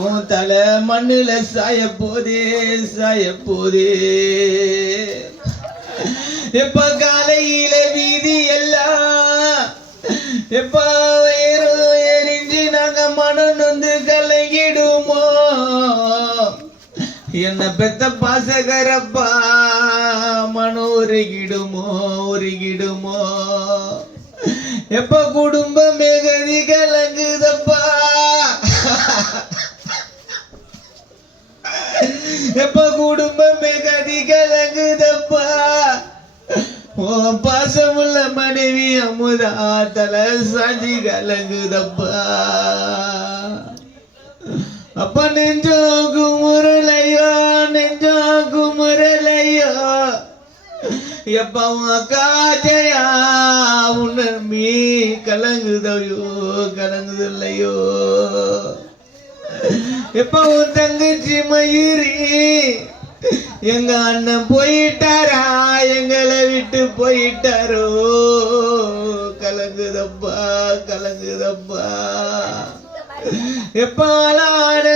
உன் தலை மண்ணுல சாய போதே எப்ப காலையில வீதி எல்லாம் எப்ப எரிஞ்சு நாங்க மனம் வந்து கலங்கிடுமோ என்ன பெத்த பாசகரப்பா மனம் உருகிடுமோ எப்ப குடும்பமே கதி கலங்குதப்பா எப்ப குடும்பமே கதி கலங்குதப்பா பாசமுள்ள மனைவி அமுதா தலை சாஞ்சி கலங்குதப்பா அப்ப நெஞ்சோக்கு முரலையோ எப்பவும் அக்காஜையா உன்னமி கலங்குதில்லையோ எப்பவும் தங்கச்சி மயிரி எங்க அண்ணன் போயிட்டாரா எங்களை விட்டு போயிட்டாரோ கலங்குதப்பா எப்ப அலான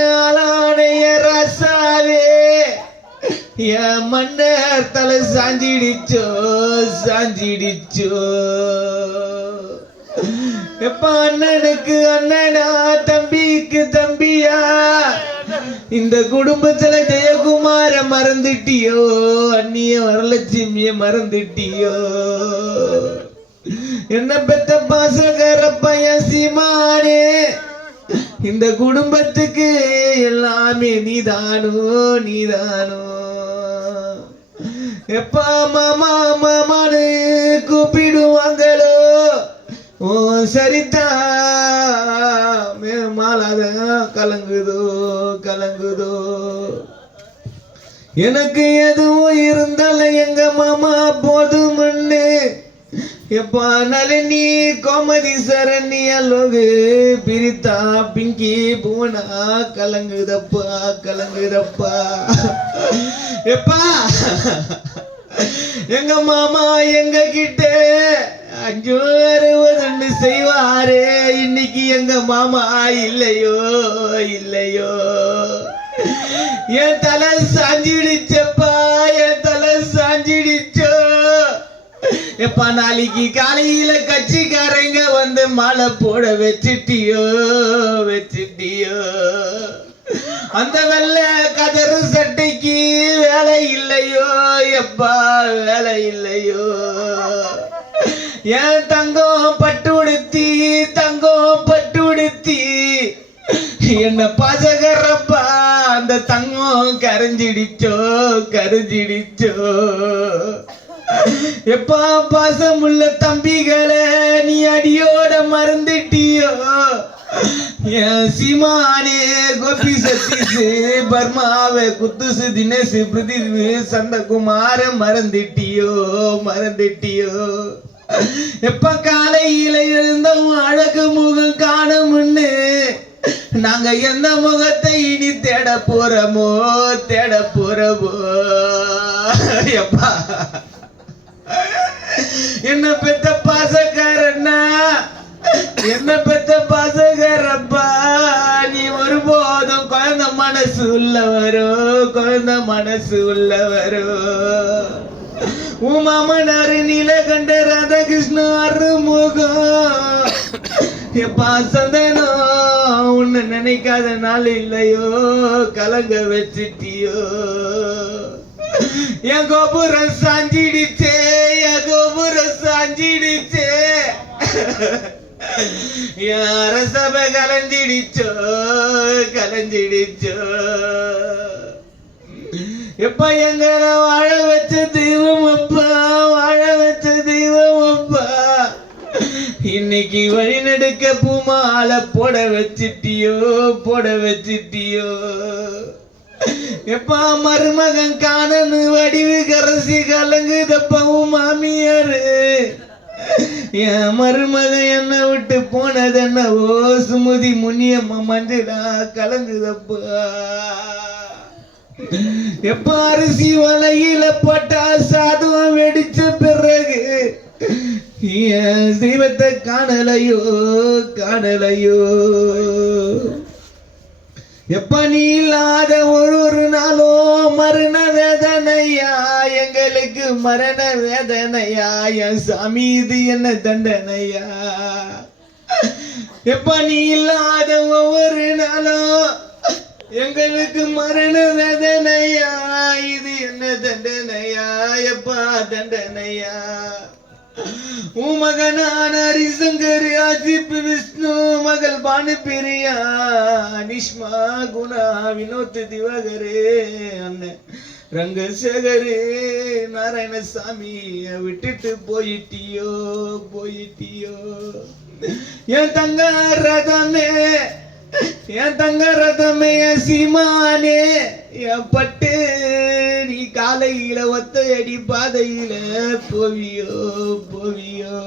ரசாவே என் மன்னர் தலை சாஞ்சிடிச்சோ எப்ப அண்ணனுக்கு அண்ணனா தம்பிக்கு தம்பியா இந்த குடும்பத்துல ஜெயக்குமார மறந்துட்டியோ அண்ணிய வரலட்சுமிய மறந்துட்டியோ என்ன பெத்த பாசகரப்பைய சீமானே இந்த குடும்பத்துக்கு எல்லாமே நீதானோ எப்பா மாமான்னு கூப்பிடுவாங்களோ ஓ சரிதா மாலாத கலங்குதோ எனக்கு எதுவும் இருந்தாலும் எங்க மாமா போதும்னு எப்பா நளினி கோமதி சரண்யா லோகு பிரித்தா பிங்கி பூனா கலங்குதப்பா எப்பா எங்க மாமா எங்க கிட்ட 560 செய்வாரே இன்னைக்கு எங்க மாமா இல்லையோ என் தலை சாஞ்சிடுச்சப்பா எப்பா நாளைக்கு காலையில கட்சிக்காரங்க வந்து மாலை போட வச்சிட்டியோ அந்த வெள்ள கதறு சட்டைக்கு வேலை இல்லையோ எப்பா வேலை இல்லையோ என் தங்கம் பட்டு உடுத்தி என்ன பாசகரப்பா அந்த தங்கம் கரைஞ்சிடிச்சோ எப்பா பாசமுள்ள தம்பிகளை நீ அடியோட மறந்துட்டியோ என் சீமானே கோபி சதீஷ் பர்மாவே குத்துசு தினேஷ் பிருத்திவி சந்தகுமார மறந்துட்டியோ எப்ப காலையில எழுந்த அழகு முகம் காணும்னு நாங்க எந்த முகத்தை இனி தேட போறோமோ எப்பா என்ன பெத்த பாசக்காரப்பா நீ ஒருபோதும் குழந்தை மனசு உள்ளவரோ உன் மாமனாரு நீலகண்ட ராதாகிருஷ்ண அருமுகம் எப்பா சந்தனம் உன்னை நினைக்காத நாள் இல்லையோ கலங்க வச்சிட்டியோ என் கோபுரம் சாஞ்சிடுச்சே என் அரசபை கலஞ்சிடிச்சோ எப்ப எங்களை வாழ வச்ச தெய்வம் அப்பா இன்னைக்கு வழிநடுக்க பூமால போட வச்சிட்டியோ எப்பா மருமகன் காணனு வடிவு கரசி கலங்குதப்பாவும் மாமியாரு என் மருமகன் என்ன விட்டு போனது என்னவோ சுமதி முனியம்மா மஞ்சளா கலங்குதப்பா எப்ப அரிசி வலையில போட்டா சாதம் வெடிச்ச பிறகு என் தெய்வத்தை காணலையோ எப்ப நீ இல்லாத ஒரு நாளும் மரண வேதனையா, எங்களுக்கு மரண வேதனையா, என் சாமி இது என்ன தண்டனையா. எப்ப நீ இல்லாத ஒவ்வொரு நாளும் எங்களுக்கு மரண வேதனையா, இது என்ன தண்டனையா, எப்பா தண்டனையா. மகனான ஹரிசங்கர், ஆசிப், விஷ்ணு, மகள் பானுபிரியா, அனிஷ்மா, குணா, வினோத், திவாகரே, அண்ணன் ரங்கசேகரே, நாராயணசாமி விட்டுட்டு போயிட்டியோ போயிட்டியோ. என் தங்க ரதமே, என் தங்க ரதமே, என் சீமானே, என் பட்டு நீ காலையில ஒத்தையடி பாதையில போவியோ போவியோ.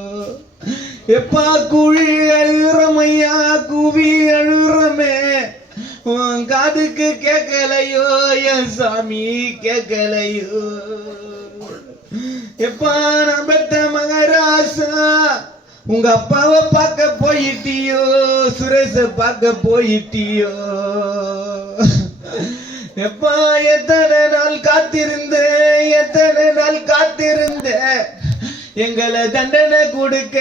எப்பா குழி அழுறமையா, குவி அழுறமே, உன் காதுக்கு கேட்கலையோ, என் சாமி கேட்கலையோ. எப்பா நான் பெத்த மகராசா, உங்க அப்பாவை பார்க்க போயிட்டியோ, சுரேஷ பார்க்க போயிட்டியோ. எப்பா எத்தனை நாள் காத்திருந்த, எத்தனை நாள் காத்திருந்த, எங்களை தண்டனை கொடுக்க,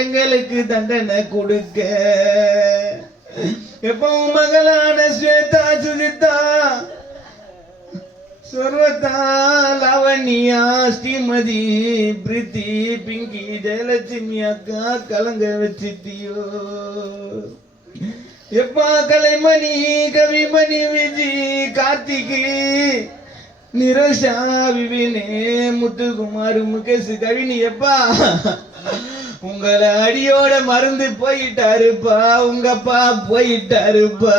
எங்களுக்கு தண்டனை கொடுக்க. எப்போ மகளான ஸ்வேதா, சுஜிதா, சர்வதா, லாவண்யா, ஸ்ரீமதி, பிரித்தி, பிங்கி, ஜெயலட்சுமி அக்கா கலங்க வச்சிட்டியோ. எப்பா கலைமணி, கவிமணி, விஜி, கார்த்திகி, நிரோஷா, விவினே, முத்துக்குமார், முகேஷ், கவினி, எப்பா உங்களை அடியோட மறந்து போயிட்டாருப்பா, உங்கப்பா போயிட்டாருப்பா.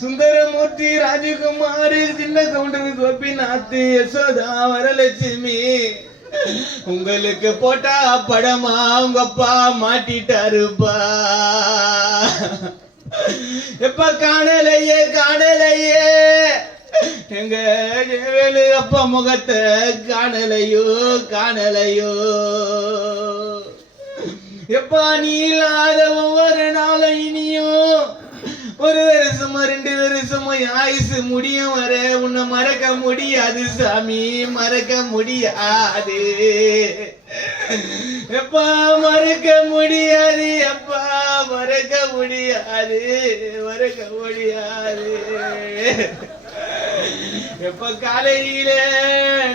சுந்தரமூர்த்தி, ராஜகுமார், சின்ன கவுண்டர், கோபிநாத், யசோதா, வரலட்சுமி, உங்களுக்கு போட்டா படமா உங்க அப்பா மாட்டிட்டாருப்பா. எப்ப காணலையே காணலையே, எங்க வேலு அப்பா முகத்தை காணலையோ காணலையோ. எப்பா நீ இல்லாத ஒவ்வொரு நாளும் இனியும் ஒரு வருஷமோ 2 வருஷமோ ஆயுசு முடியும் வர உன்னை மறக்க முடியாது சாமி, மறக்க முடியாது. எப்பா மறக்க முடியாது, எப்பா மறக்க முடியாது, மறக்க முடியாது. எப்ப காலையில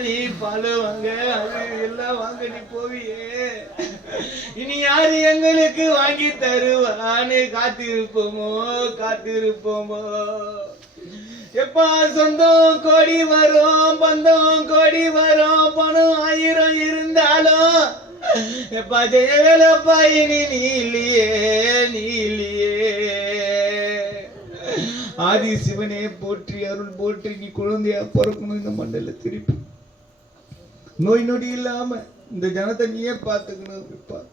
நீ பால் வாங்க, அது எல்லாம் வாங்க நீ போவியே, இனி யாரு எங்களுக்கு வாங்கி தருவான்னு காத்திருப்போமோ காத்திருப்போமோ. எப்பா சொந்தம் கோடி வரும், பந்தம் கோடி வரும், பணம் 1000 இருந்தாலும் எப்பா ஜெயவேலப்பா இனி நீ இல்லையே நீ இல்லையே. ஆதி சிவனே போற்றி, அருள் போற்றி, நீ குழந்தையா பிறக்கணும் இந்த மண்டல திருப்பி, நோய் நொடி இல்லாம இந்த ஜனத்தை நீயே பார்த்துக்கணும்.